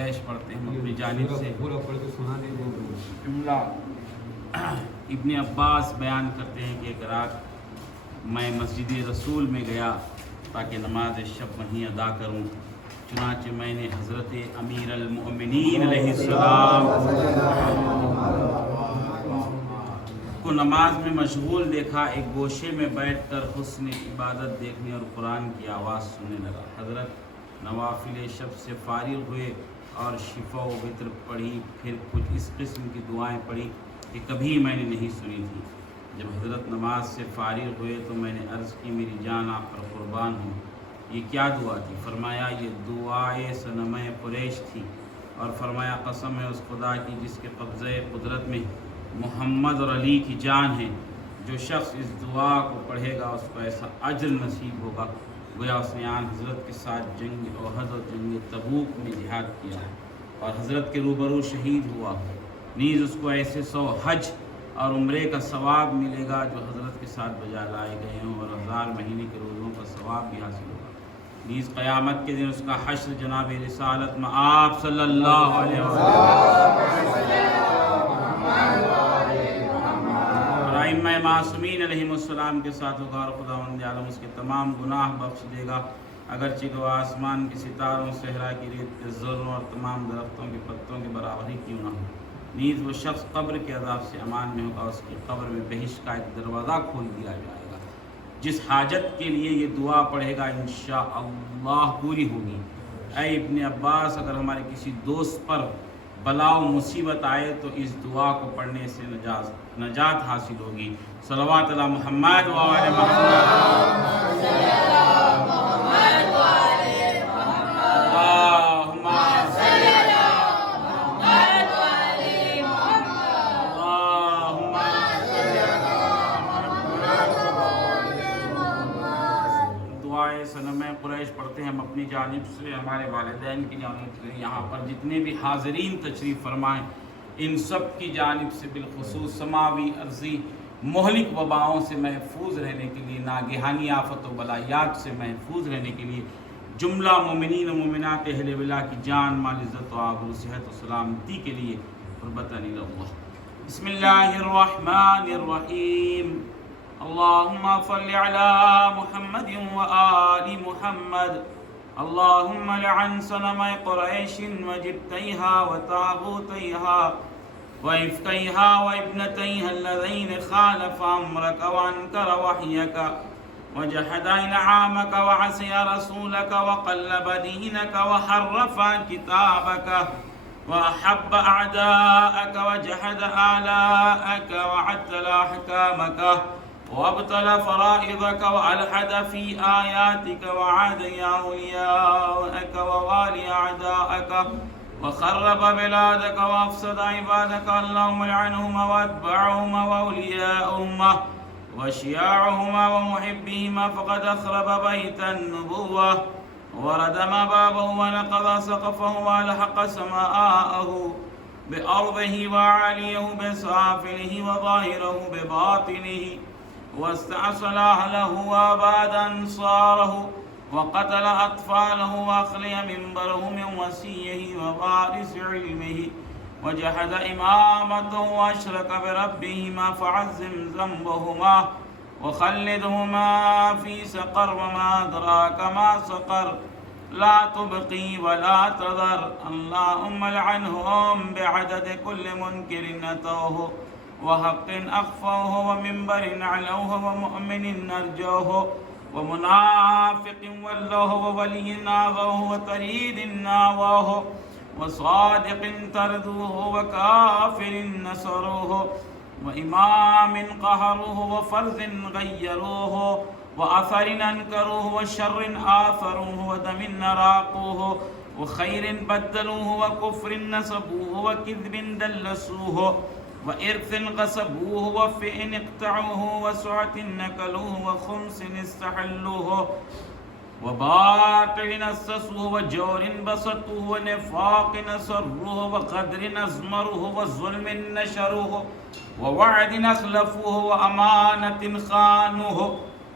قریش پڑھتے ہیں اپنی جانب سے جملہ ابن عباس بیان کرتے ہیں کہ ایک رات میں مسجد رسول میں گیا تاکہ نماز شب وہیں ادا کروں، چنانچہ میں نے حضرت امیر المؤمنین علیہ السلام کو نماز میں مشغول دیکھا، ایک گوشے میں بیٹھ کر حسن عبادت دیکھنے اور قرآن کی آواز سننے لگا۔ حضرت نوافل شب سے فارغ ہوئے اور شفا و وتر پڑھی، پھر کچھ اس قسم کی دعائیں پڑھی کہ کبھی میں نے نہیں سنی تھی۔ جب حضرت نماز سے فارغ ہوئے تو میں نے عرض کی میری جان آپ پر قربان ہوں، یہ کیا دعا تھی؟ فرمایا یہ دعائے صنم قریش تھی، اور فرمایا قسم ہے اس خدا کی جس کے قبضۂ قدرت میں محمد اور علی کی جان ہے، جو شخص اس دعا کو پڑھے گا اس کو ایسا اجر نصیب ہوگا گویا اس نے آن حضرت کے ساتھ جنگ احد اور جنگ تبوک میں جہاد کیا ہے اور حضرت کے روبرو شہید ہوا، نیز اس کو ایسے 100 حج اور عمرے کا ثواب ملے گا جو حضرت کے ساتھ بجا لائے گئے ہوں، اور 1000 مہینے کے روزوں کا ثواب بھی حاصل ہوگا۔ نیز قیامت کے دن اس کا حشر جناب رسالت میں آپ صلی اللہ علیہ وسلم اور ائمہ معصومین علیہم السلام کے ساتھ ہوگا، اور خداوند عالم اس کے تمام گناہ بخش دے گا، اگرچہ کہ وہ آسمان کے ستاروں، صحرا کی ریت کے ذروں اور تمام درختوں کے پتوں کے برابر ہی کیوں نہ ہو۔ نیز وہ شخص قبر کے عذاب سے امان میں ہوگا، اس کی قبر میں بہشت کا ایک دروازہ کھول دیا جائے گا، جس حاجت کے لیے یہ دعا پڑھے گا انشاءاللہ پوری ہوگی۔ اے ابن عباس، اگر ہمارے کسی دوست پر بلا و مصیبت آئے تو اس دعا کو پڑھنے سے نجات حاصل ہوگی۔ صلوات علی محمد و آل محمد۔ صنم قریش پڑھتے ہیں ہم اپنی جانب سے، ہمارے والدین کی جانب سے، یہاں پر جتنے بھی حاضرین تشریف فرمائیں ان سب کی جانب سے، بالخصوص سماوی عرضی مہلک وباؤں سے محفوظ رہنے کے لیے، ناگہانی آفت و بلایات سے محفوظ رہنے کے لیے، جملہ مومنین و مومنات اہل ولا کی جان مال عزت و آبرو صحت و سلامتی کے لیے قربتاً الی اللہ۔ بسم اللہ الرحمن الرحیم۔ اللهم صل على محمد وآل محمد، اللهم لعن صنم قريش وجبتيها وطاغوتيها وإفكيها وابنتيها الذين خالف أمرك وأنكر وحيك وجحد إنعامك وعصي رسولك وقلب دينك وحرف كتابك وأحب أعداءك وجحد آلاءك وعتل أحكامك وابطل فرائضك وألحد في آياتك وعاد أولياءك ووالي أعداءك وخرب بلادك وأفسد عبادك، اللهم لعنهما وأتبعهما وأولياءهما وشياعهما ومحبهما، فقد أخرب بيت النبوة وردم بابه ونقض سقفه وألحق سماءه بأرضه وعاليه بسافله وظاهره بباطنه، واستأصل أهله وأباد أنصاره وقتل أطفاله وأخلي منبره من وصيه ووارث علمه، وجحد إمامته وأشرك بربهما، فعزم ذنبهما وخلدهما في سقر، وما أدراك ما سقر، لا تبقي ولا تذر، اللهم لعنهم بعدد كل منكر أتوه وحق أخفوه ومنبر علوه ومؤمن نرجوه ومنافق ولوه وولي ناغوه وطريد ناووه وصادق تردوه وكافر نصروه وإمام قهروه وفرز غيروه وأثر أنكروه وشر آثروه ودم راقوه وخير بدلوه وكفر نصبوه وكذب دلسوه وإرث غصبوه وفئن اقتعوه وسعة نكلوه وخمس استحلوه وباطل نسسوه وجور بسطوه ونفاق نصروه وقدر نزمروه وظلم نشروه ووعد نخلفوه وأمانة خانوه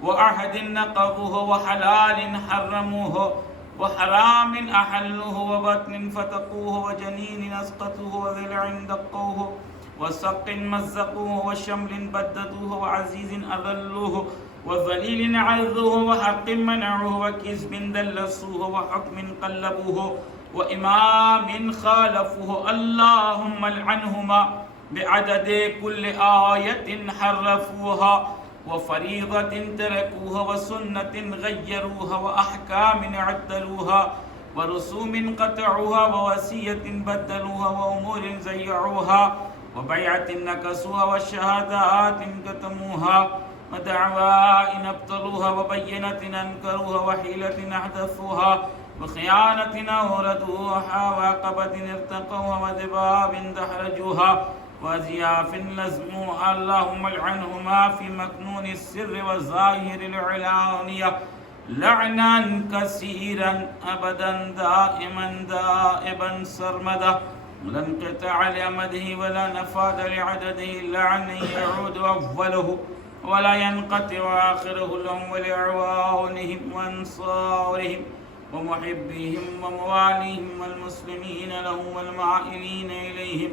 وعهد نقضوه وحلال حرموه وحرام أحلوه وبطن فتقوه وجنين أسقطوه وذلع دقوه وسق مزقوه وشمل بددوه وعزيز أذلوه وذليل عذوه وحق منعوه وكذب دلسوه وحكم قلبوه وإمام خالفوه اللهم العنهما بعدد كل آية حرفوها وفريضة تركوها وسنة غيروها وأحكام عدلوها ورسوم قطعوها ووصية بدلوها وأمور زيعوها وبيعة نكسوها والشهادات كتموها ودعوى أبطلوها وبينة أنكروها وحيلة أحدثوها وخيانة أوردوها وعقبة ارتقوها وذباب دحرجوها وزياف لزموها اللهم العنهما في مكنون السر والظاهر العلانية لعنا كثيرا أبدا دائما دائبا سرمدا لا انقطاع لأمده ولا نفاد لعدده لعن يعود أوله ولا ينقطع آخره لهم ولأعوانهم وأنصارهم ومحبيهم ومواليهم والمسلمين لهم والمائلين إليهم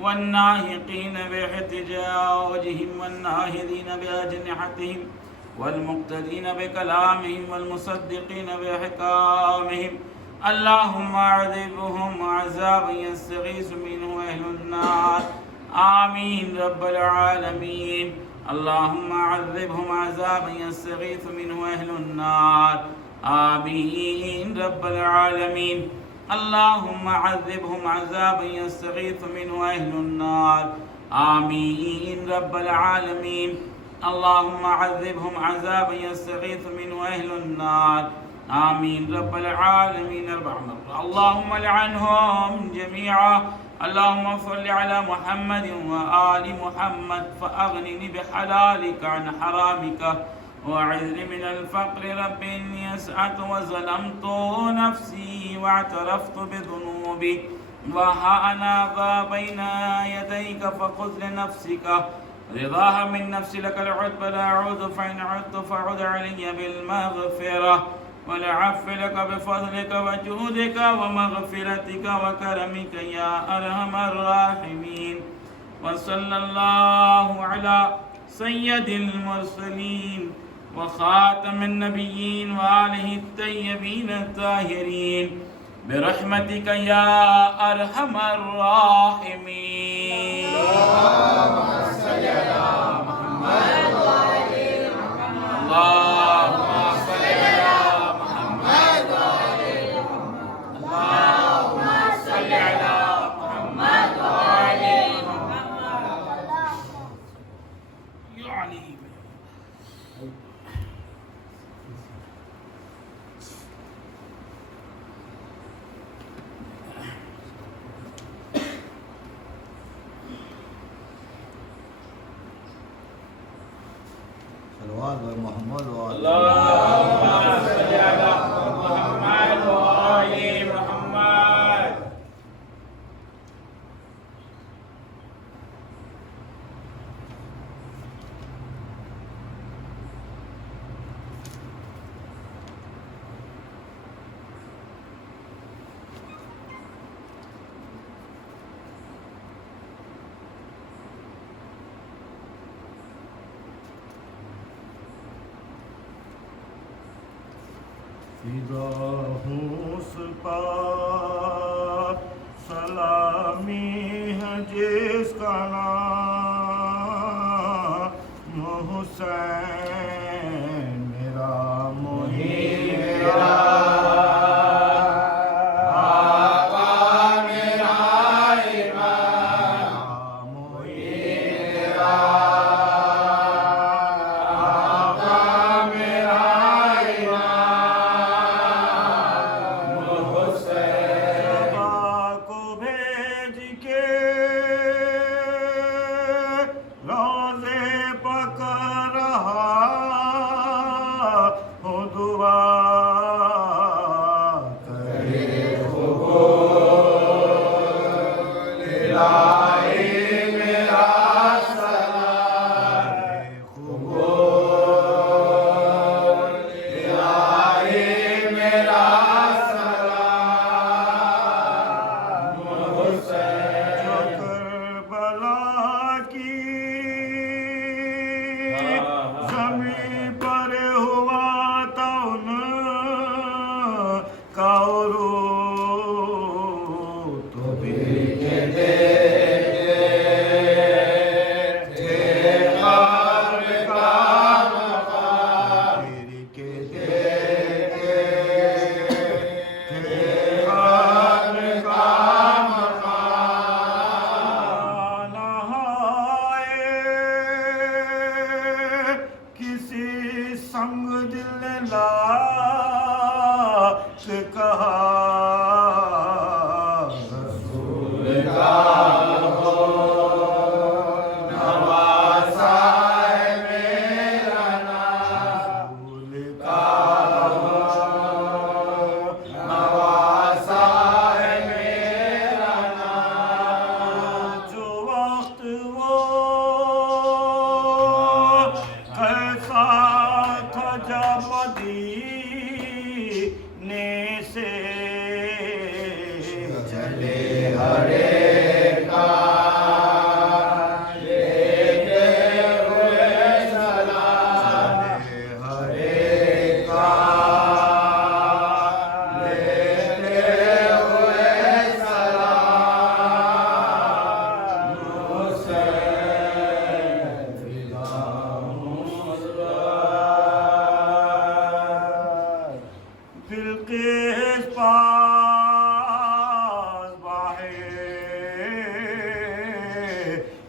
والناهقين باحتجاجهم والناهدين بأجنحتهم والمقتدين بكلامهم والمصدقين بأحكامهم اللهم أعذبهم عذابا يستغيث منه أهل النار آمين رب العالمين اللهم عذبهم عذابا يستغيث منه أهل النار آمين رب العالمين اللهم عذبهم عذابا يستغيث منه أهل النار آمين رب العالمين اللهم عذبهم عذابا يستغيث منه أهل النار آمين رب العالمين 4 مرات اللهم لعنهم جميعا اللهم صل على محمد وآل محمد فأغنني بحلالك عن حرامك وأعذني من الفقر رب إني أسعت وظلمت نفسي واعترفت بذنوبي وها أنا ذا بين يديك فخذ لنفسك رضاها من نفسي لك العتب لا أعود فإن عدت فعد علي بالمغفرة والعفو لك بفضلك وجودك ومغفرتك وكرمك يا أرحم الراحمين وصلى الله على سيد المرسلين وخاتم النبيين وآله الطيبين الطاهرين برحمتك يا أرحم الراحمين اللهم صل على محمد وآل محمد اللهم صل على محمد وآل محمد اللهم صل على محمد وآل محمد يعني صلوات محمد اللهم صل على محمد وآل محمد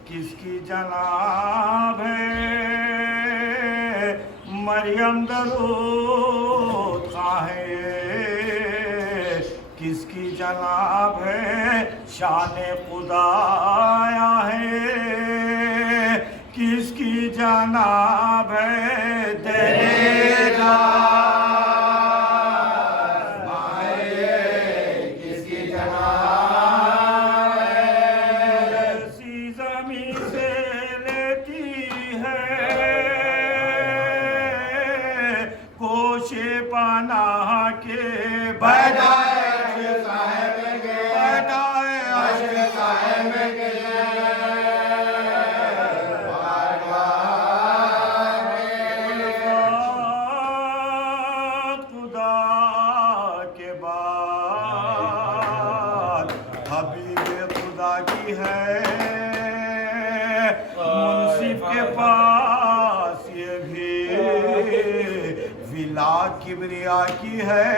کس کی جناب ہے مریم درود خواہ ہے، کس کی جناب ہے شان خدایا ہے، کس کی جناب ہے تیرا پناہ کے خدا کے بعد حبیب خدا کی ہے، منصف کے پاس یہ بھی ولا کبریا کی ہے،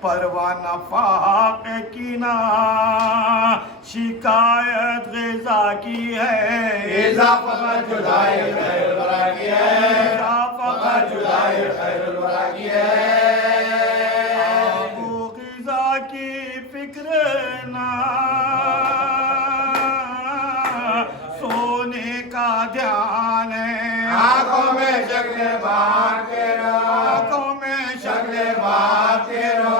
پروانہ فاق کی نا شکایت غذا کی ہے، ایزا فقط جدائی خیر الورا کی ہے، فقط جدائی خیر الورا کی ہے، ابو غذا کی فکر نہ سونے کا دھیان ہے، آنکھوں میں شکل بات کے رو، آنکھوں میں شکل بات کے رو،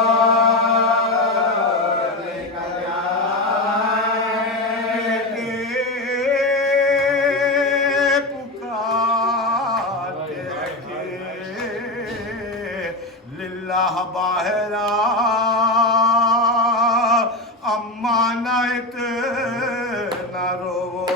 للہ باہرہ امانت نہ رو،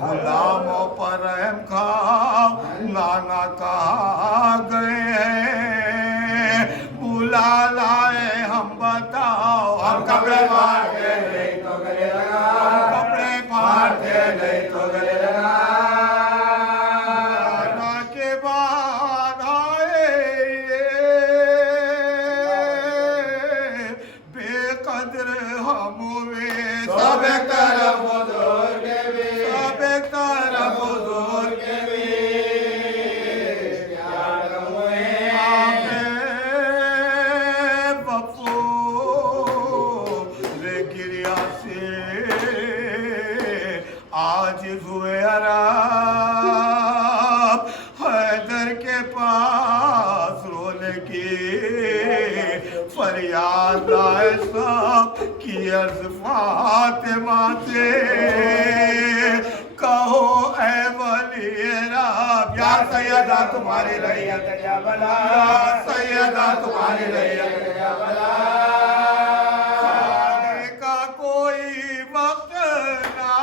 غلاموں پر رحم کھاؤ نانا کہا گئے ہیں، بلا لائے ہم بتاؤ، ہم کپڑے پھاڑتے نہیں تو گلے لگا، کپڑے پھاڑتے نہیں تو گلے لگا، کے بعد آئے بے قدر ہم ہوئے، سب ایک طرف حضور کے بھی، سب ایک طرف حضور کے بھی، یاد ہوئے آپ وفور گریا سے عاجز ہوئے عرب، حیدر کے پاس رونے کی فریاد لائے سب کی عرض فاطمہ سے، کہو اے ولی رب یا سیدہ تمہاری رعیت یا بلا، یا سیدہ تمہاری رعیت یا بلا، کھانے کا کوئی وقت نہ،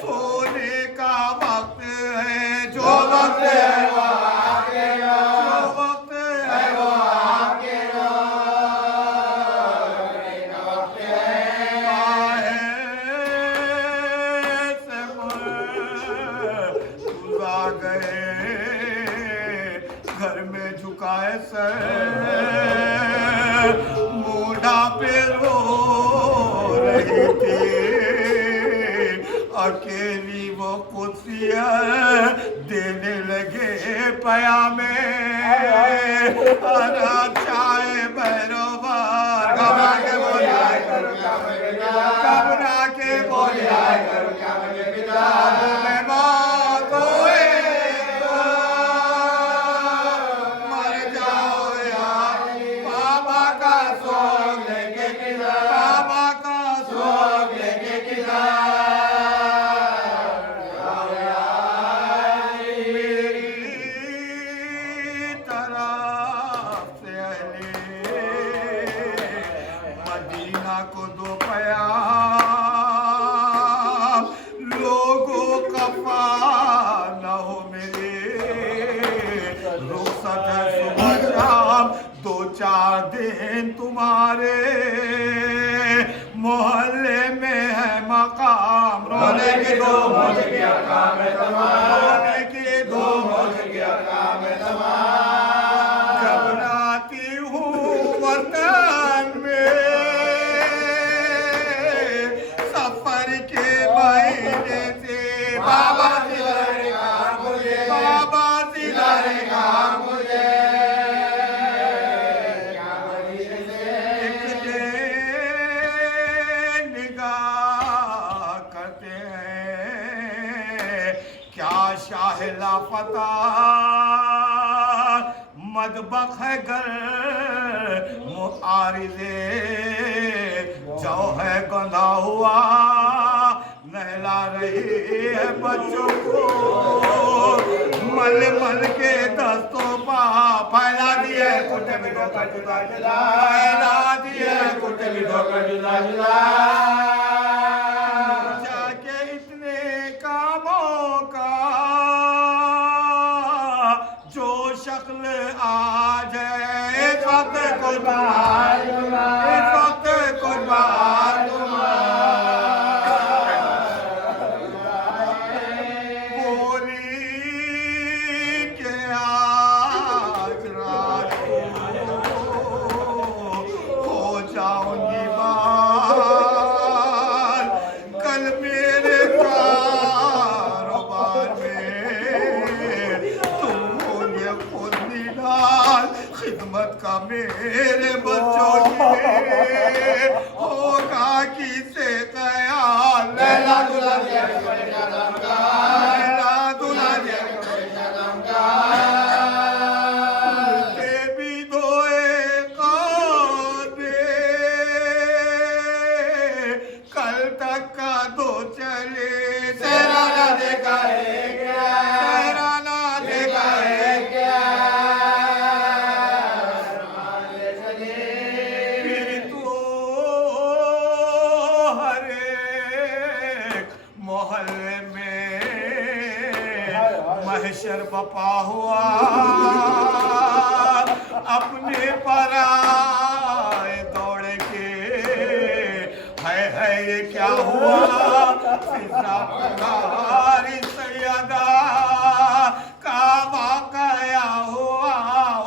سونے کا وقت ہے، جو وقت ہے وہ آگے رو، جو وقت ہے وہ آگے رو، کا وقت ہے، باہر سے گزار گئے، گھر میں جھکائے سر، موڈا پہ رو رہی تھی، اکیلی وہ قدسیت دینے لگے پیامے، چائے بہروبار گھبرا کے بولی آئے کرو کیا مجھے بدا، گھبرا کے بولی آئے کرو کیا مجھے بدا، میں موت ہوئے مر جاؤ یا بابا کا سوگ لے کے کدھر، بابا کا سوگ لے کے کدھر، مدینہ کو دو پیام، لوگوں کا نہ ہو میرے، رخصت ہے صبح شام، دو چار دن تمہارے، محلے میں ہے مقام، رونے کی دو مجھ گیا کام ہے تمام، رونے کی دو مجھ گیا کام ہے تمام، گھبراتی ہوں وطن میں پہلا فتح مدبخ ہے گر معارضے جو ہے گندھا ہوا نہلا رہی ہے بچوں کو مل مل کے دستوں پا پھیلا دیے کٹے بھی دھوکہ جدا جدا پھیلا دیے کٹے بھی دھوکہ جدا جدا جا کے اتنے کاموں کا جو شکل آج ہے اس وقت قربان اس وقت قربان خدمت کا میرے بچوں کے ہوگا کسے خیال لیلا دلہا دیا کرم کا لیلا دلہا دیا کرم کا تے بھی دوئے قابے کل تک کا دو چلے سہرانہ دیکھا ہے کیا سہرانہ دیکھا ہے کیا محلے میں محشر بپا ہوا اپنے پر آئے دوڑ کے ہے یہ کیا ہوا فضا پکاری سیدہ کا واقعہ ہوا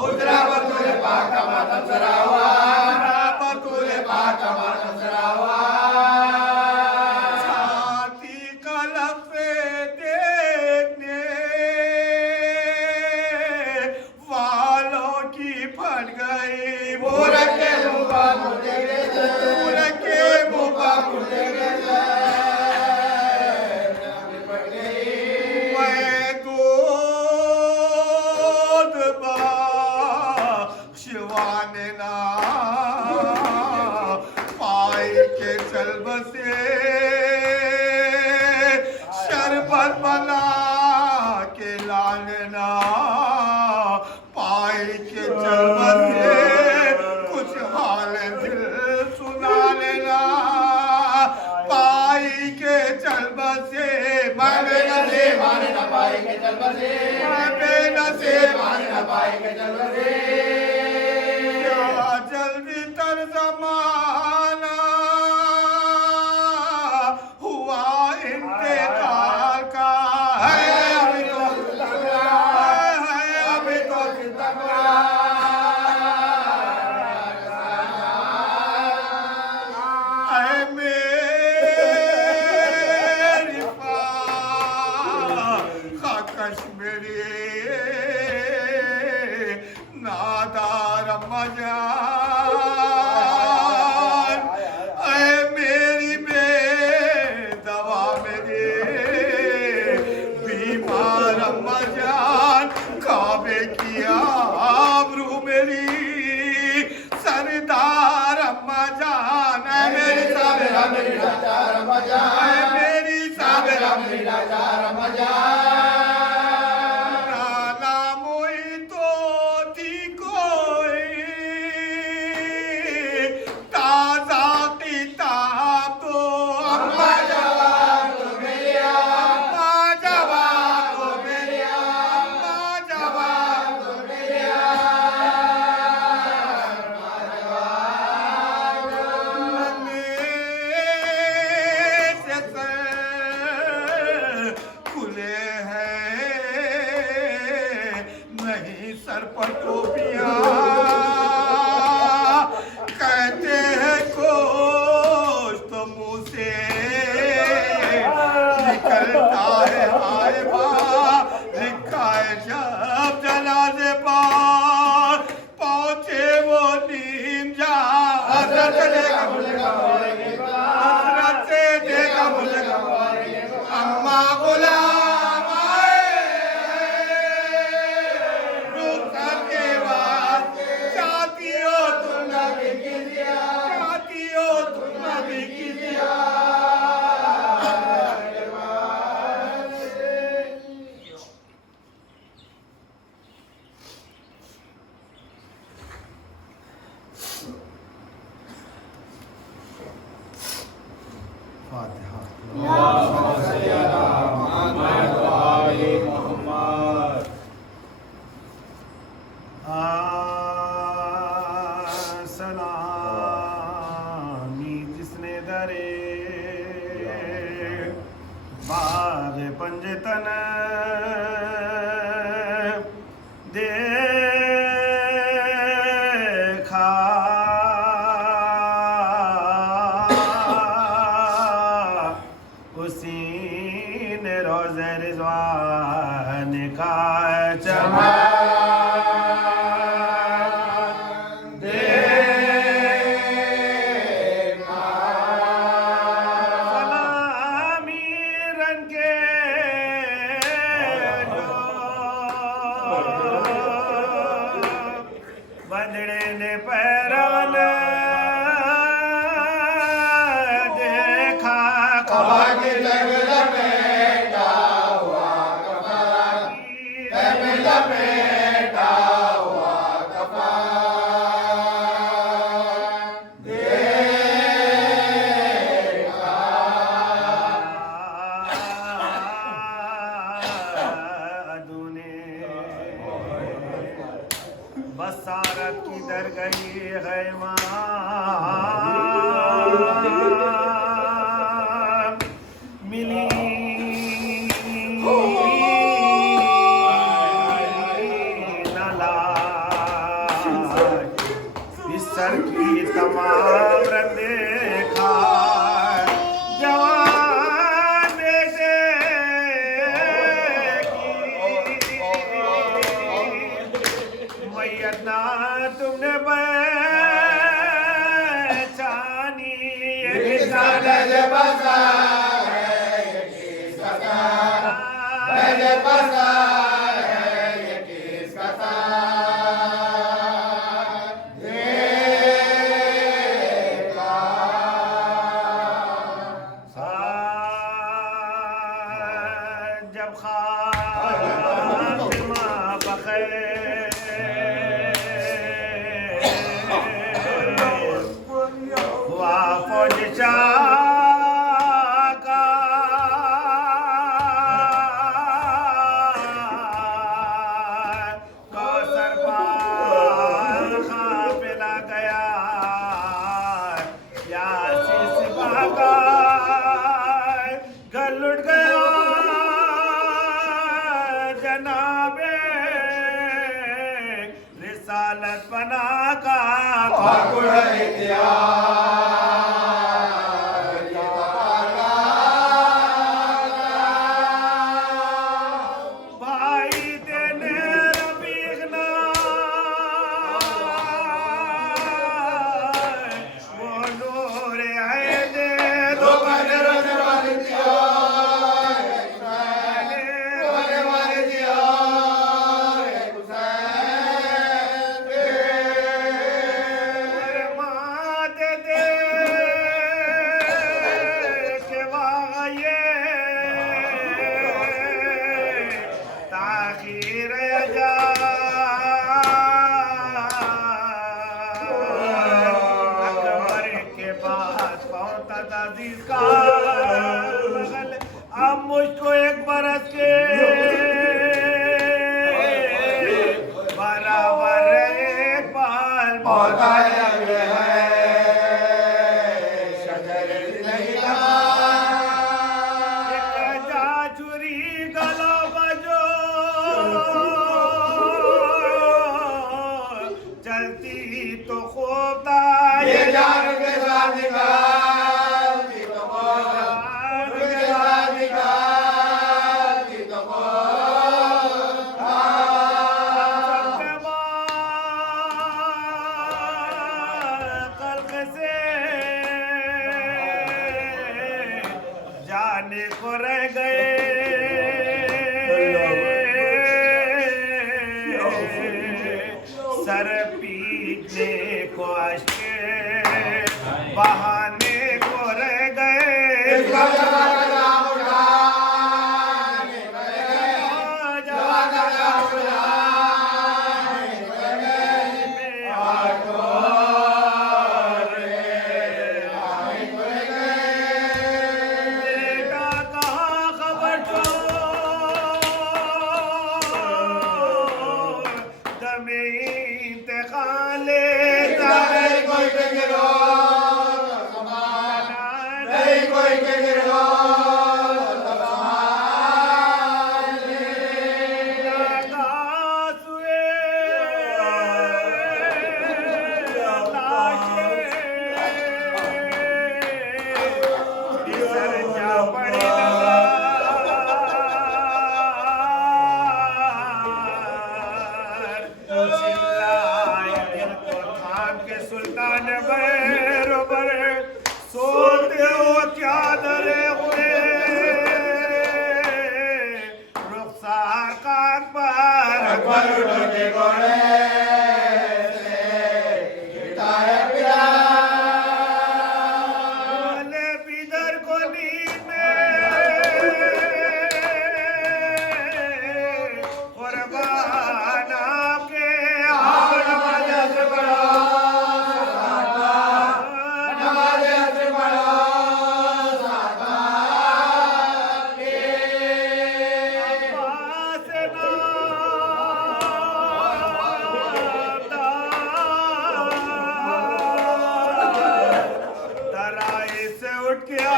ادرا بطول پاک کا ماتم سرا ہوا ادرا بطول پاک کا ماتم سرا ہوا شربت بنا کے لالنا پائی کے چل بسے کچھ حال دل سنا لینا پائی کے چل بسے میں بے نصیب آنے نہ پائی کے چل بسے میں بے نصیب آنے نہ پائی کے چل بسے جلدی تر زمانہ ہوا انتقال کا ہے ابھی تو اے میری خاکش میری نادار اما جان اے میری بے دوا میری بیمار اما جان کعبے کی آبرو میری سردار اما جان اے میری صابرہ میری لاچار اما جان اے میری صابرہ میری لاچار اما جان فاتحہ. سلامی جس نے درے باغ پنجتن دیکھا اسی نے روز رضوان کا چمن بصارت کی در گئی ہے ماں ملی نہ لاج اس سر کی تمام رنگ دیکھا جوان بیٹے کی میت نہ تم نے پہچانی یہ کسان ہے بسا ہے یہ کس کا ہے بسا ہے یہ کس کا جب خاتمہ بخیر ہوا فوج شاہ کا کوثر پار قافلہ گیا یاسی سپاہ کا گھر لٹ گیا جناب رسالت بنا کا پھاکڑ بھائی دینے ربیغنا وہ نور عید دو بدر اب مجھ کو ایک برس کے برابر ایک پال موت آیا ہے شجر نہیں لگا ایک جاجوری گلا بجو چلتی تو خوب تھا یہ جان کے ساتھ جانے کو رہ گئے سر پیٹنے کو اشکے بہانے کو رہ گئے اٹھ گیا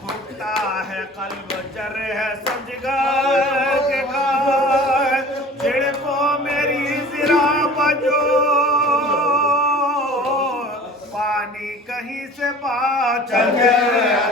گھٹتا ہے قلب جر ہے سمجھ گئے کہ گائے جھڑکو میری ذرا بجو پانی کہیں سے پا چل گیا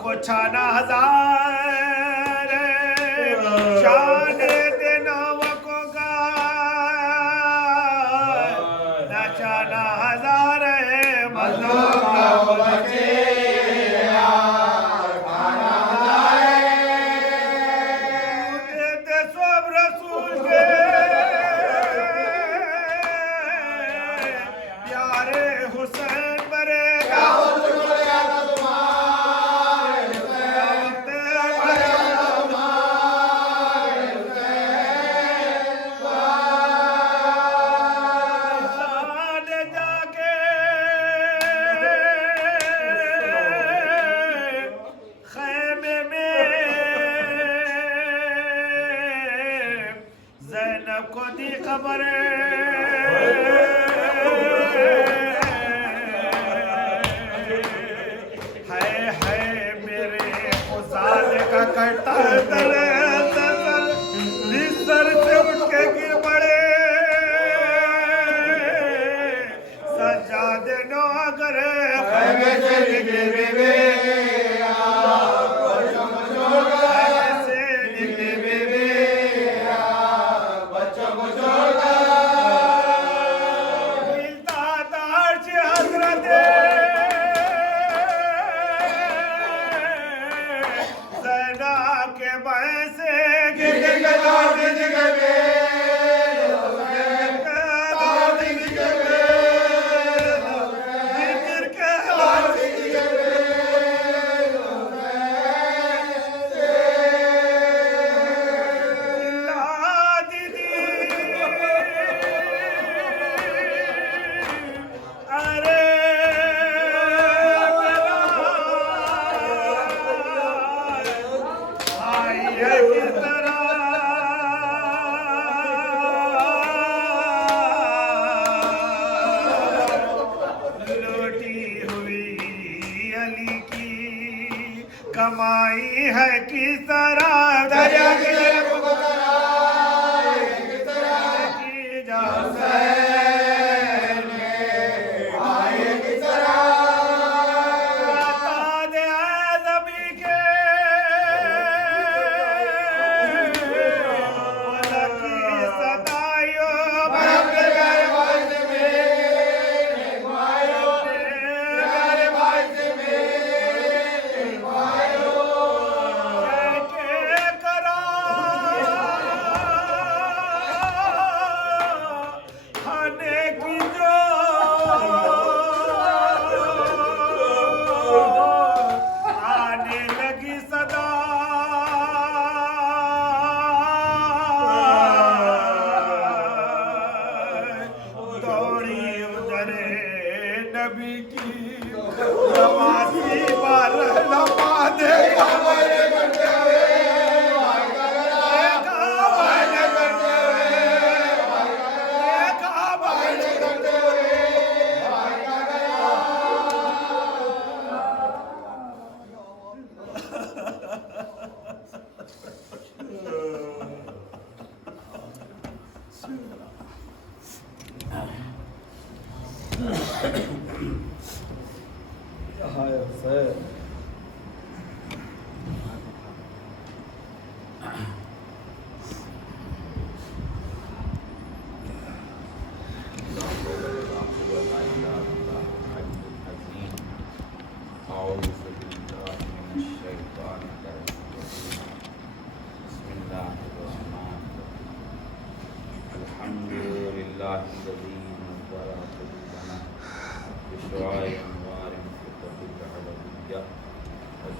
کو چھانا ہزار شان دینو کو گا نہ چھانا ہزار مظلوم کا بچے سب رسول کے پیارے حسین برے کو دی خبر ہے میرے خزانے کا کٹا دل سر سے اٹھ کے گر پڑے سجاد نو اگر خیمے سے نکلے بے کمائی ہے کس طرح دریا کی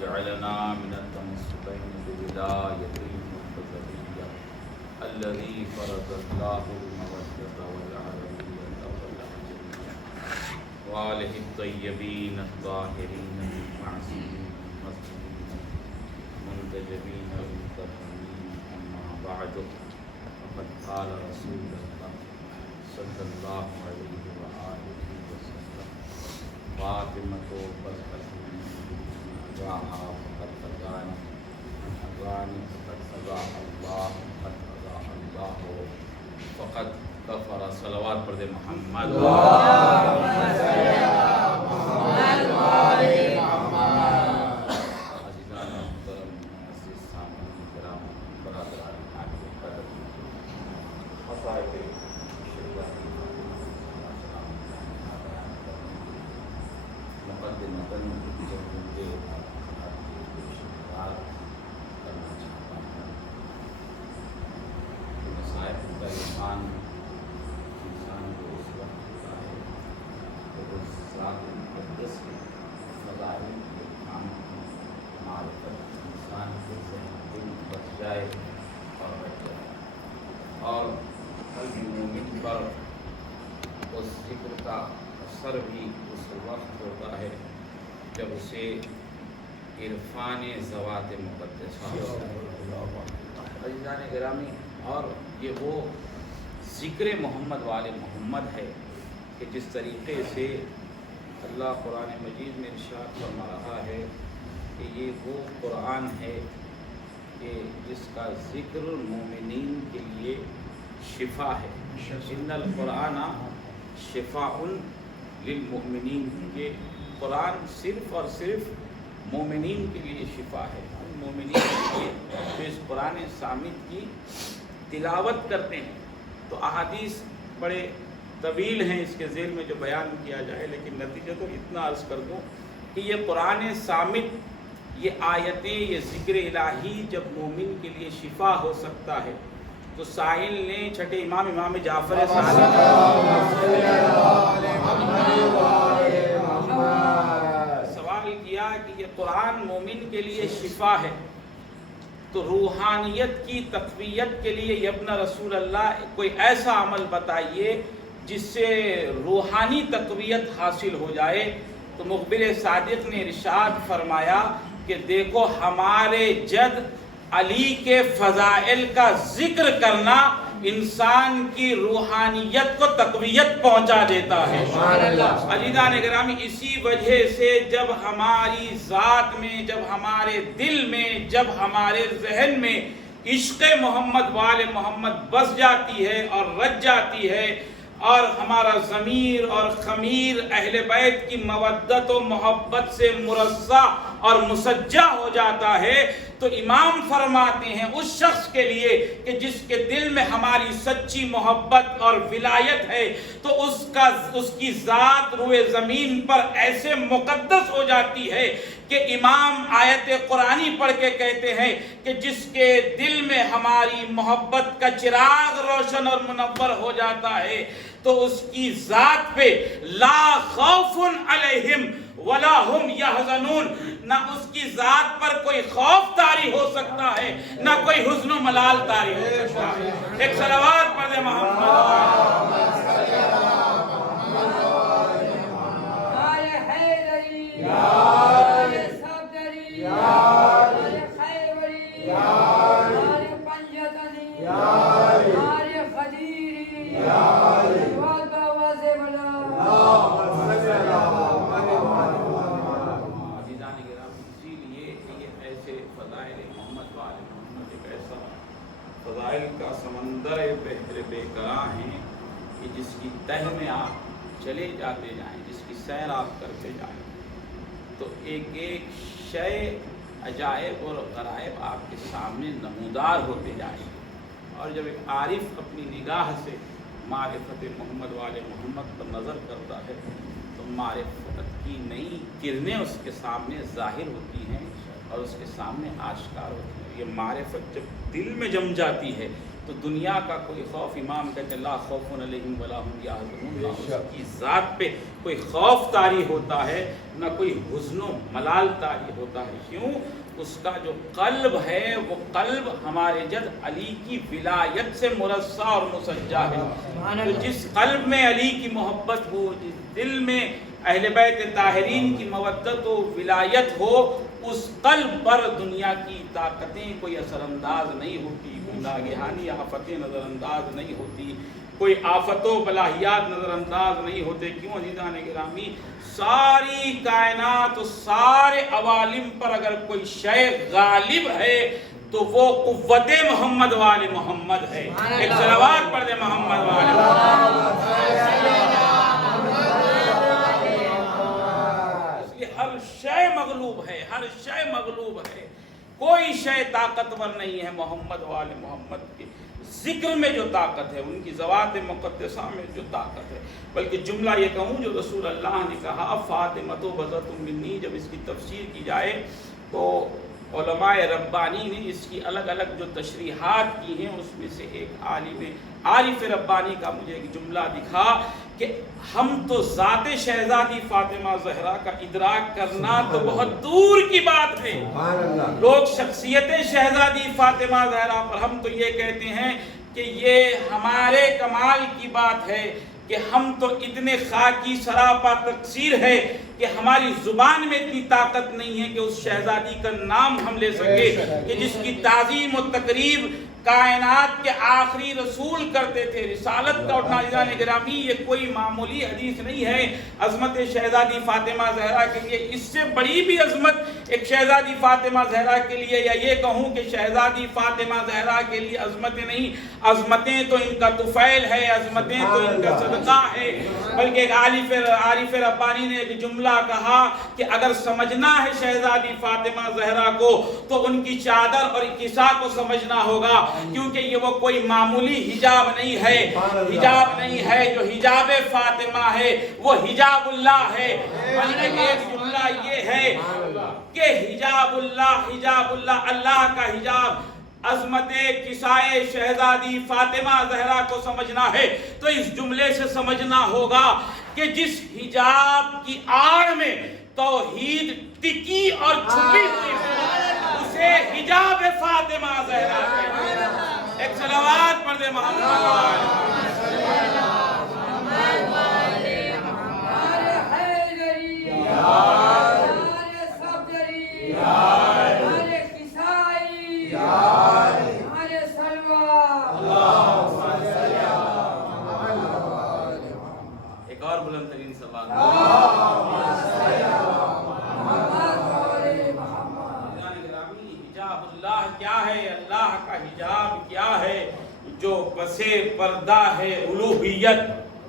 وجعلنا من التمسكين بولاية المنتظرية الذي فرض الله المودة والعربية والعجمية وآله الطيبين الطاهرين المعصومين المسلمين المنتجبين المطهرين. أما بعد فقد قال رسول الله صلى الله عليه وآله وسلم فاطمة بزهة أذاها فقد أذاني أذاني فقد أذاها الله فقد أذاها الله فقد غفر. صلوات پر دے محمد اور قلب مومن پر اس ذکر کا اثر بھی اس وقت ہوتا ہے جب اسے عرفان ذوات مقدسہ عزیزان گرامی. اور یہ وہ ذکر محمد والے محمد ہے کہ جس طریقے سے اللہ قرآن مجید میں ارشاد فرما رہا ہے کہ یہ وہ قرآن ہے کہ جس کا ذکر مومنین کے لیے شفا ہے. ان القرآن شفاء للمؤمنین، کہ قرآن صرف اور صرف مومنین کے لیے شفا ہے. مومنین کے لیے جو اس قرآن صامت کی تلاوت کرتے ہیں تو احادیث بڑے طویل ہیں اس کے ذیل میں جو بیان کیا جائے، لیکن نتیجہ تو اتنا عرض کر دوں کہ یہ قرآن صامت، یہ آیتیں، یہ ذکر الہی جب مومن کے لیے شفا ہو سکتا ہے تو سائل نے چھٹے امام جعفر صادق سوال کیا کہ یہ قرآن مومن کے لیے شفا ہے تو روحانیت کی تقویت کے لیے ابن رسول اللہ کوئی ایسا عمل بتائیے جس سے روحانی تقویت حاصل ہو جائے. تو مخبر صادق نے ارشاد فرمایا کہ دیکھو ہمارے جد علی کے فضائل کا ذکر کرنا انسان کی روحانیت کو تقویت پہنچا دیتا ہے. عزیزان گرامی، اسی وجہ سے جب ہماری ذات میں، جب ہمارے دل میں، جب ہمارے ذہن میں عشق محمد وال محمد بس جاتی ہے اور رچ جاتی ہے اور ہمارا ضمیر اور خمیر اہل بیت کی مودت و محبت سے مرصع اور مسجع ہو جاتا ہے تو امام فرماتے ہیں اس شخص کے لیے کہ جس کے دل میں ہماری سچی محبت اور ولایت ہے تو اس کی ذات روئے زمین پر ایسے مقدس ہو جاتی ہے کہ امام آیت قرآنی پڑھ کے کہتے ہیں کہ جس کے دل میں ہماری محبت کا چراغ روشن اور منور ہو جاتا ہے تو اس کی ذات پہ لا خوف علیہم ولا هم يحزنون، نہ اس کی ذات پر کوئی خوف طاری ہو سکتا ہے نہ کوئی حزن و ملال طاری ہو سکتا ہے. ایک صلوات پڑھ دے محمد. فضائل کا سمندر بحر بے کراں ہیں کہ جس کی تہ میں آپ چلے جاتے جائیں، جس کی سیر آپ کرتے جائیں تو ایک ایک شے عجائب اور غرائب آپ کے سامنے نمودار ہوتے جائیں. اور جب ایک عارف اپنی نگاہ سے معرفت محمد والے محمد پر نظر کرتا ہے تو معرفت کی نئی کرنیں اس کے سامنے ظاہر ہوتی ہیں اور اس کے سامنے آشکار ہوتی ہیں. یہ معرفت جب دل میں جم جاتی ہے تو دنیا کا کوئی خوف، امام کہتے ہیں لا خوف علیہم ولا هم یحزنون، نہ اس کی ذات پہ کوئی خوف طاری ہوتا ہے نہ کوئی حزن و ملال طاری ہوتا ہے. کیوں؟ اس کا جو قلب ہے وہ قلب ہمارے جد علی کی ولایت سے مرصع اور مسجع ہے. تو جس قلب میں علی کی محبت ہو، جس دل میں اہل بیت طاہرین کی مودت و ولایت ہو، اس قلب پر دنیا کی طاقتیں کوئی اثر انداز نہیں ہوتی، کوئی ناگہانی آفتیں نظر انداز نہیں ہوتی، کوئی آفت و بلاحیات نظر انداز نہیں ہوتے. کیوں عزیزان گرامی؟ ساری کائنات و سارے عوالم پر اگر کوئی شے غالب ہے تو وہ قوت محمد والے محمد ہے. ایک صلوات پڑھ دے محمد والے محمد. اس لیے ہر شے مغلوب ہے، ہر شے مغلوب ہے. کوئی شے طاقتور نہیں ہے محمد والے محمد کے ذکر میں جو طاقت ہے، ان کی ذوات مقدسہ میں جو طاقت ہے. بلکہ جملہ یہ کہوں جو رسول اللہ نے کہا فاطمۃ بضعۃ منی، جب اس کی تفسیر کی جائے تو علماء ربانی نے اس کی الگ الگ جو تشریحات کی ہیں اس میں سے ایک عالم عارف ربانی کا مجھے ایک جملہ دکھا کہ ہم تو ذات شہزادی فاطمہ زہرا کا ادراک کرنا تو بہت دور کی بات ہے. لوگ شخصیت شہزادی فاطمہ زہرا پر ہم تو یہ کہتے ہیں کہ یہ ہمارے کمال کی بات ہے کہ ہم تو اتنے خاکی سراپا تقصیر ہے کہ ہماری زبان میں اتنی طاقت نہیں ہے کہ اس شہزادی کا نام ہم لے سکے کہ جس کی تعظیم و تقریب کائنات کے آخری رسول کرتے تھے. رسالت کا اٹھنا عزیزان گرامی یہ کوئی معمولی حدیث نہیں ہے. عظمت شہزادی فاطمہ زہرا کے لیے اس سے بڑی بھی عظمت ایک شہزادی فاطمہ زہرا کے لیے، یا یہ کہوں کہ شہزادی فاطمہ زہرا کے لیے عظمتیں نہیں، عظمتیں تو ان کا طفیل ہے، عظمتیں تو ان کا صدقہ ہے. بلکہ ایک عارف ربانی نے ایک جملہ کہا کہ اگر سمجھنا ہے شہزادی فاطمہ زہرا کو تو ان کی چادر اور کسا کو سمجھنا ہوگا، کیونکہ یہ وہ کوئی معمولی حجاب نہیں ہے. حجاب نہیں ہے جو حجاب فاطمہ ہے، وہ حجاب اللہ ہے. بلکہ ایک جملہ یہ ہے کہ حجاب اللہ اللہ کا حجاب عظمت کسائے شہزادی فاطمہ زہرا کو سمجھنا ہے تو اس جملے سے سمجھنا ہوگا کہ جس حجاب کی آڑ میں توحید ٹکی اور چھپی ہوئی ہے اسے حجاب فاطمہ زہرا کہتے ہیں. ایک صلوات پڑھ دے محمد ایک اور بلند ترین سوال حجاب اللہ کیا ہے؟ اللہ کا حجاب کیا ہے؟ جو پسے پردہ ہے الوہیت،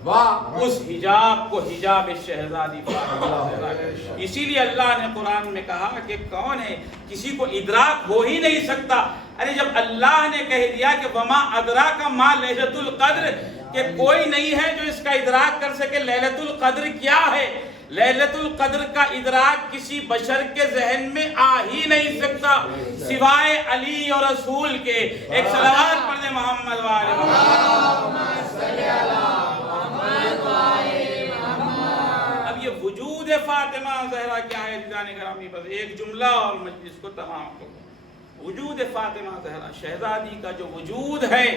اس حجاب کو حجاب شہزادی فاطمہ زہرا ہے. اسی لیے اللہ نے قرآن میں کہا کہ کون ہے کسی کو ادراک ہو ہی نہیں سکتا. ارے جب اللہ نے کہہ دیا کہ وما ادراک ما لیلۃ القدر، کہ کوئی نہیں ہے جو اس کا ادراک کر سکے لیلۃ القدر کیا ہے. لیلۃ القدر کا ادراک کسی بشر کے ذہن میں آ ہی نہیں سکتا سوائے علی اور رسول کے. ایک صلوات پڑھ دے محمد والے محمد. اب یہ وجود فاطمہ زہرا کیا ہے عزیزان گرامی؟ بس ایک جملہ اور مجلس کو تمام کرو. وجود فاطمہ زہرا شہزادی کا جو وجود ہے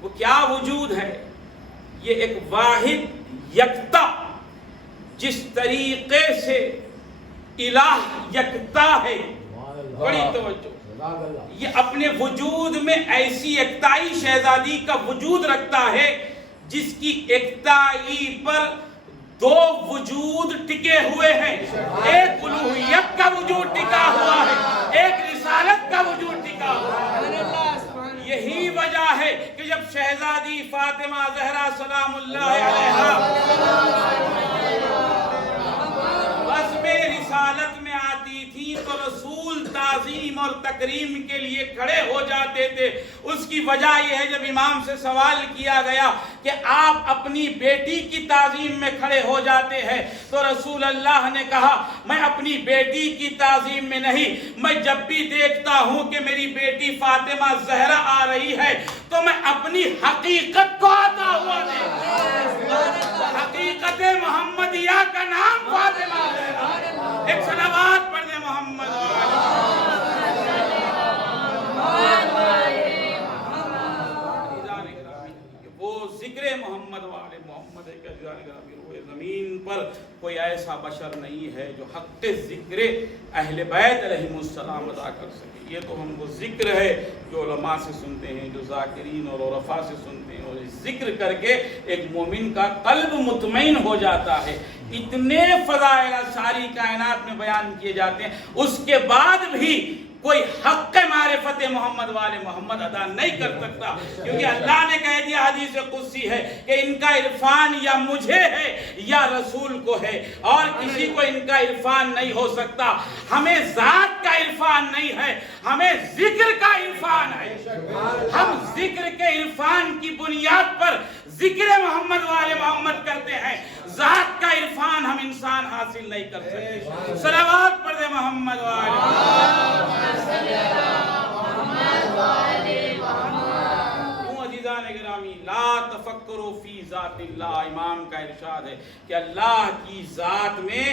وہ کیا وجود ہے؟ یہ ایک واحد یکتا، جس طریقے سے الہ یکتا ہے، بڑی توجہ، یہ اپنے وجود میں ایسی یکتائی شہزادی کا وجود رکھتا ہے جس کی یکتائی پر دو وجود ٹکے ہوئے ہیں. ایک الوہیت کا وجود ٹکا ہوا ہے، ایک رسالت کا وجود ٹکا ہوا ہے. یہی وجہ ہے کہ جب شہزادی فاطمہ زہرا سلام اللہ علیہا بزم رسالت میں تو رسول تعظیم اور تکریم کے لیے کھڑے ہو جاتے تھے. اس کی وجہ یہ ہے جب امام سے سوال کیا گیا کہ آپ اپنی بیٹی کی تعظیم میں کھڑے ہو جاتے ہیں تو رسول اللہ نے کہا میں اپنی بیٹی کی تعظیم میں نہیں, میں جب بھی دیکھتا ہوں کہ میری بیٹی فاطمہ زہرا آ رہی ہے تو میں اپنی حقیقت کو آتا ہوا دیکھتا ہوں. حقیقت محمدیہ کا نام فاطمہ زہرا. ایک صلوات پڑھ دیں محمد وہ ذکر محمد والے محمد ہے کہ زمین پر کوئی ایسا بشر نہیں ہے جو حق ذکر اہل بیت علیہم السلام ادا کر سکے. یہ تو ہم وہ ذکر ہے جو علماء سے سنتے ہیں, جو ذاکرین اور عرفاء سے سنتے ہیں, اور ذکر کر کے ایک مومن کا قلب مطمئن ہو جاتا ہے. اتنے فضائل ساری کائنات میں بیان کیے جاتے ہیں, اس کے بعد بھی کوئی حق معرفت محمد والے محمد ادا نہیں کر سکتا, کیونکہ اللہ نے کہہ دیا حدیث قدسی ہے کہ ان کا عرفان یا مجھے ہے یا رسول کو ہے, اور کسی کو ان کا عرفان نہیں ہو سکتا. ہمیں ذات کا عرفان نہیں ہے, ہمیں ذکر کا عرفان ہے. ہم ذکر کے عرفان کی بنیاد پر ذکر محمد والے محمد کرتے ہیں, ذات کا عرفان ہم انسان حاصل نہیں کر سکتے. صلوات پڑھ دے محمد والے. عزیزان گرامی, لا تفکروا فی ذات اللہ. امام کا ارشاد ہے کہ اللہ کی ذات میں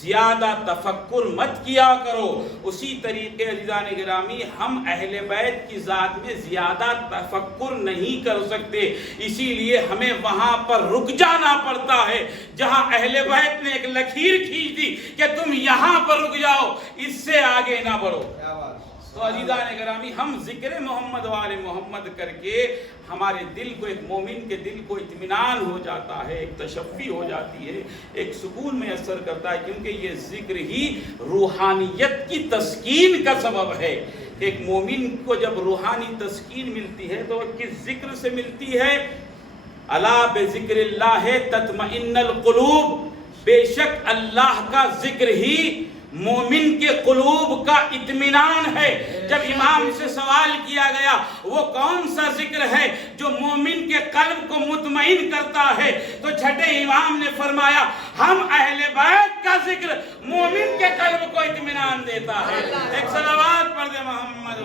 زیادہ تفکر مت کیا کرو. اسی طریقے عزیزان گرامی ہم اہل بیت کی ذات میں زیادہ تفکر نہیں کر سکتے, اسی لیے ہمیں وہاں پر رک جانا پڑتا ہے جہاں اہل بیت نے ایک لکیر کھینچ دی کہ تم یہاں پر رک جاؤ, اس سے آگے نہ بڑھو. تو عزیزان گرامی ہم ذکر محمد والے محمد کر کے ہمارے دل کو, ایک مومن کے دل کو اطمینان ہو جاتا ہے, ایک تشفی ہو جاتی ہے, ایک سکون میسر کرتا ہے, کیونکہ یہ ذکر ہی روحانیت کی تسکین کا سبب ہے. ایک مومن کو جب روحانی تسکین ملتی ہے تو کس ذکر سے ملتی ہے؟ الا بذکر اللہ تطمئن القلوب. بے شک اللہ کا ذکر ہی مومن کے قلوب کا اطمینان ہے. جب امام سے سوال کیا گیا وہ کون سا ذکر ہے جو مومن کے قلب کو مطمئن کرتا ہے, تو چھٹے امام نے فرمایا ہم اہل بیت کا ذکر مومن کے قلب کو اطمینان دیتا ہے. ایک صلوات پڑھ دے محمد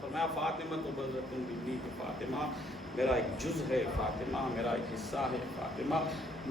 فرمایا فاطمہ تو بذرۃ منی, کہ فاطمہ میرا ایک جز ہے, فاطمہ میرا ایک حصہ ہے, فاطمہ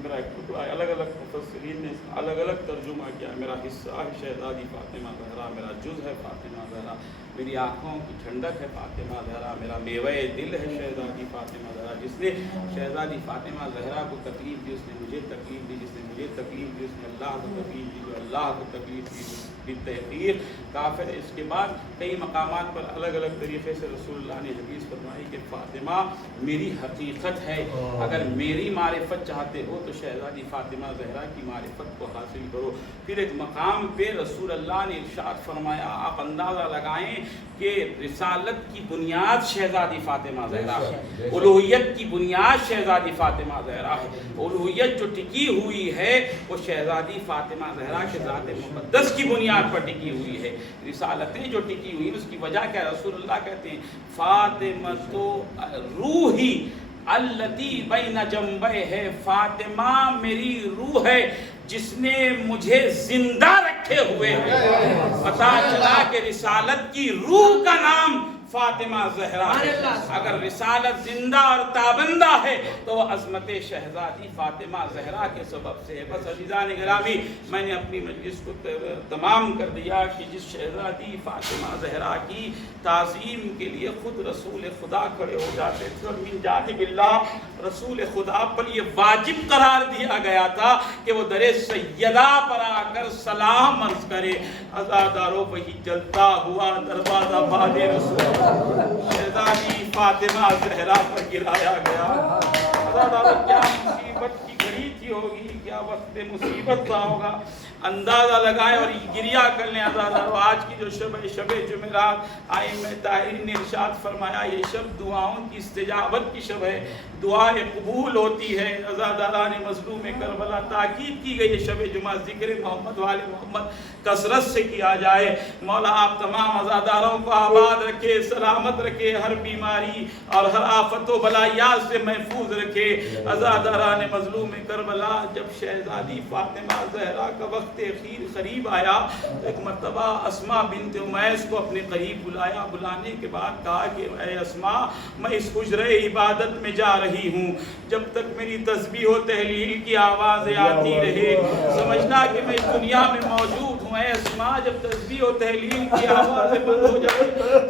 میرا ایک ٹکڑا ہے. الگ الگ مفسرین نے الگ الگ ترجمہ کیا. میرا حصہ ہے شہزادی فاطمہ زہرا, میرا جز ہے فاطمہ زہرا, میری آنکھوں کی ٹھنڈک ہے فاطمہ زہرا, میرا میوہ دل ہے شہزادی فاطمہ زہرا. جس نے شہزادی فاطمہ زہرا کو تکلیف دی اس نے مجھے تکلیف دی, جس نے مجھے تکلیف دی اس نے اللہ کو تکلیف دی, جو اللہ کو تکلیف دی بالتحقیق کافر ہے. اس کے بعد کئی مقامات پر الگ الگ طریقے سے رسول اللہ نے حدیث فرمائی کہ فاطمہ میری حقیقت ہے, اگر میری معرفت چاہتے ہو تو شہزادی فاطمہ زہرا کی معرفت کو حاصل کرو. پھر ایک مقام پہ رسول اللہ نے ارشاد فرمایا, آپ اندازہ لگائیں کہ رسالت کی بنیاد شہزادی فاطمہ زہرا ہے, الوہیت کی بنیاد شہزادی فاطمہ زہرا ہے. الوہیت جو ٹکی ہوئی ہے وہ شہزادی فاطمہ زہرا کے ذات مقدس کی بنیاد پر ٹکی ہوئی ہے. رسالتیں جو ٹکی ہوئی اس کی وجہ کیا؟ رسول اللہ کہتے ہیں فاطمہ تو روحی التی بین جنبے ہے, فاطمہ میری روح ہے جس نے مجھے زندہ رکھے ہوئے ہے. پتا چلا کہ رسالت کی روح کا نام فاطمہ زہرا ہے. اگر رسالت زندہ اور تابندہ ہے تو وہ عظمت شہزادی فاطمہ زہرا کے سبب سے ہے. بس عزیزان گرامی میں نے اپنی مجلس کو تمام کر دیا کہ جس شہزادی فاطمہ زہرا کی تعظیم کے لیے خود رسول خدا کھڑے ہو جاتے تھے, اور من جانب اللہ رسول خدا پر یہ واجب قرار دیا گیا تھا کہ وہ در سیدہ پر آ کر سلام عرض کرے. عزادارو وہی جلتا ہوا دروازہ باد رسول شہزادی فاطمہ زہرا پر گرایا گیا. کیا مصیبت کی گھڑی تھی ہوگی، کیا وقت مصیبت کا ہوگا، اندازہ لگائیں اور گریہ کر لیں عزادارو۔ آج کی جو شب ہے شب جمعرات، ائمہ طاہرین نے ارشاد فرمایا یہ شب دعاؤں کی استجابت کی شب ہے، دعائیں قبول ہوتی ہے۔ عزاداران مظلوم کربلا تاکید کی گئی ہے شب جمعہ ذکر محمد وآل محمد کثرت سے کیا جائے۔ مولا آپ تمام عزاداروں کو آباد رکھے، سلامت رکھے، ہر بیماری اور ہر آفت و بلایات سے محفوظ رکھے۔ عزاداران مظلوم کربلا جب شہزادی فاطمہ زہرا کا وقت اخیر قریب آیا تو ایک مرتبہ اسماء بنت امیس کو اپنے قریب بلایا، بلانے کے بعد کہا کہ اے اسماء میں اس حجرے عبادت میں جا رہی ہوں، جب تک میری تسبیح و تحلیل کی آوازیں آتی رہے سمجھنا کہ میں اس دنیا میں موجود ہوں۔ اے اسماء جب تسبیح و تحلیل کی آوازیں بند ہو جائے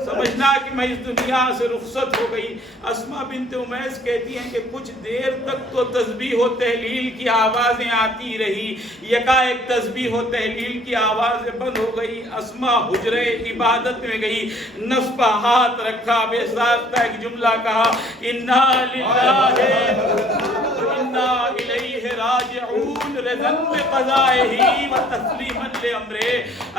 سمجھنا کہ میں اس دنیا سے رخصت ہو گئی۔ اسماء بنت امیس کہتی ہیں کہ کچھ دیر تک تو تسبیح و تحلیل کی آوازیں آتی رہی، یکایک تسبیح و تحلیل کی آوازیں بند ہو گئی۔ اسماء حجرے عبادت میں گئی، نصب پہ ہاتھ رکھا، بے ساختہ ایک جملہ کہا، انا للہ انا الیہ راجعون، رضا بقضائہ و تسلیما لامرہ۔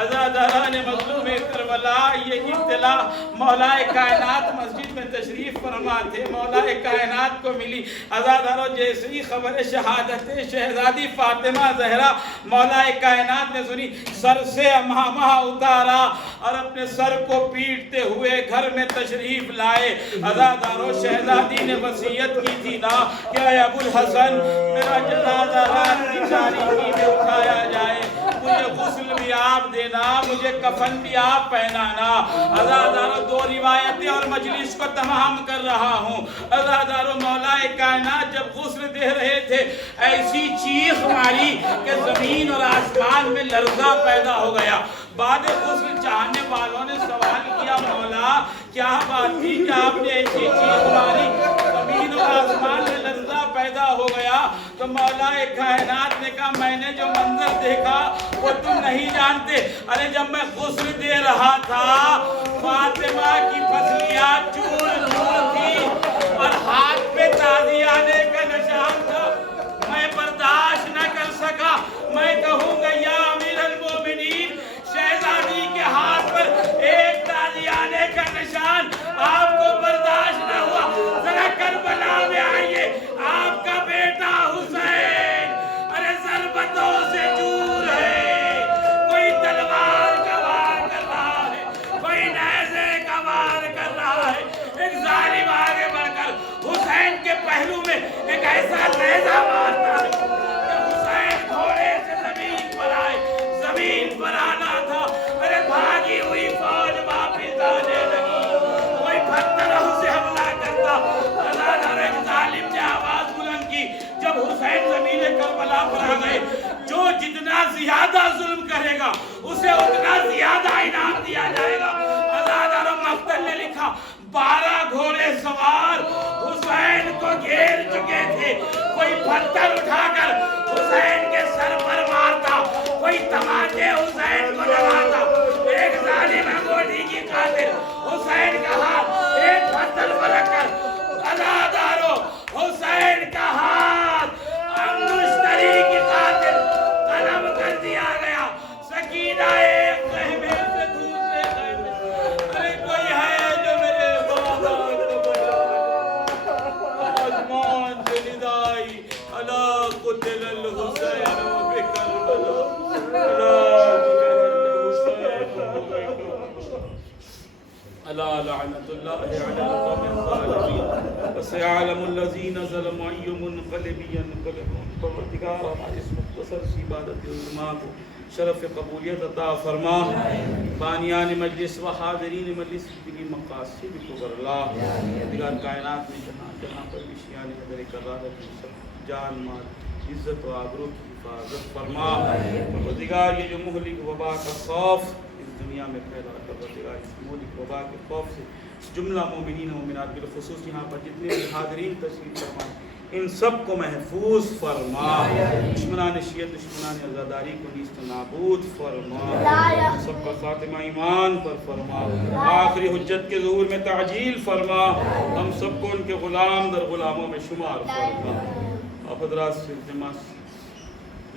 عزاداران مظلوم کربلا یہ ابتلا مولا کائنات مسجد میں تشریف فرما تھے، مولا کائنات کو ملی۔ عزاداروں جیسے ہی خبر شہادت شہزادی فاطمہ زہرا مولا کائنات نے سنی، سر سے امامہ اتارا اور اپنے سر کو پیٹتے ہوئے گھر میں تشریف لائے۔ عزاداروں شہزادی نے وصیت کی تھی نا کہ اے ابو الحسن میرا جنازہ رات کی تاریکی میں اٹھایا جائے، مجھے غسل بھی آپ دینا، مجھے کفن بھی آپ پہنانا۔ عزاداروں دو روایتیں اور مجلس کو تمام کر رہا ہوں۔ عزاداروں مولا کائنات جب غسل دے رہے تھے ایسی چیخ ماری کہ زمین اور آسمان میں لرزہ پیدا ہو گیا۔ بعد غسل چاہنے والوں نے سوال کیا مولا کیا بات تھی کہ آپ نے ایسی چیخ ماری، زمین اور آسمان میں لرزہ پیدا ہو گیا؟ تو مولا کائنات نے کہا میں نے جو منظر دیکھا وہ تم نہیں جانتے۔ ارے جب میں غسل دے رہا تھا فاطمہ کی پسلیاں چور چور تھی اور ہاتھ پہ تازی آنے کا نشان تھا، میں برداشت نہ کر سکا، میں کہوں گا یا امیر المومنین شہزادی کے ہاتھ پر ایک تازی آنے کا نشان آپ کو برداشت نہ ہوا، ذرا کربلا میں آئیے، آپ کا بیٹا حسین ارے ضربتوں سے دور ہے، کوئی تلوار کا وار کر رہا ہے، کوئی نیزے کا وار کر رہا ہے، ایک ظالم آگے بڑھ کر حسین کے پہلو میں ایک ایسا نیزہ مارتا ہے کہ حسین گھوڑے سے زمین پر آئے، زمین پر آنا تھا، ارے بھاگی ہوئی فوج واپس آنے لگی، کوئی پتھروں سے حملہ کرتا، اللہ ایک ظالم نے آواز بلند کی جب حسین زمین کربلا پر آ گئے، جو جتنا زیادہ ظلم کرے گا اسے اتنا زیادہ انعام دیا جائے گا۔ عزاداروں مقتل نے لکھا 12 گھوڑے سوار حسین کو گھیر چکے تھے، کوئی پتھر اٹھا کر حسین کے سر پر مارتا، کوئی تماچے حسین کو لگاتا، ایک ظالم انگوٹھی کی قاتل حسین کا ہاتھ ایک پتھر پر رکھ کر عزاداروں حسین کا ہاتھ انگشتری کی قاتل قلم کر دیا گیا۔ سکینہ ایک خیمے سے دوسرے خیمے، ارے کوئی ہے جو میرے بابا کو بچائے، آسمان سے ندائی الا قتل الحسین بکربلا، الا لعنت اللہ علی القوم الظالمین وسيعلم الذين ظلموا أي منقلب ينقلبون۔ پروردگار ہماری اس مختصر سی عبادت علماء کو شرف قبولیت عطا فرما، بانیان مجلس و حاضرین مجلس کی مقاصد کو برلا، پروردگار کائنات میں جہاں جہاں پر بھی شیعان حضر کرارت سب جان مال عزت و آبرو کی حفاظت فرما۔ پروردگار یہ جو مہلک وبا کا خوف اس دنیا میں پھیلا، پروردگار اس مہلک وبا کے خوف سے جملہ مومنین و مومنات بالخصوص یہاں پر جتنے بھی حاضرین تشریف فرمائے ان سب کو محفوظ فرما، دشمنان شیعت دشمنان عزاداری کو نیست نابود فرما، سب کا خاتمہ ایمان پر فرما، آخری حجت کے ظہور میں تعجیل فرما، ہم سب کو ان کے غلام در غلاموں میں شمار فرما۔ آپ حضرات سے التماس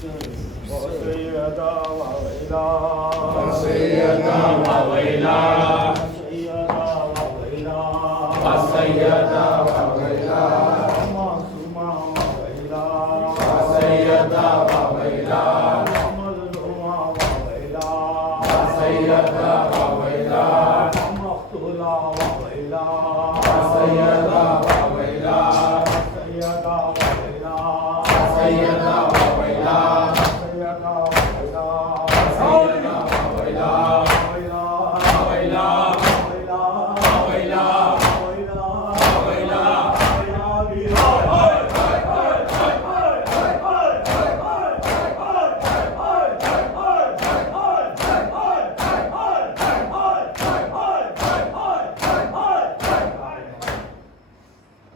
سيدا وويلا سيدا وويلا سيدا وويلا سيدا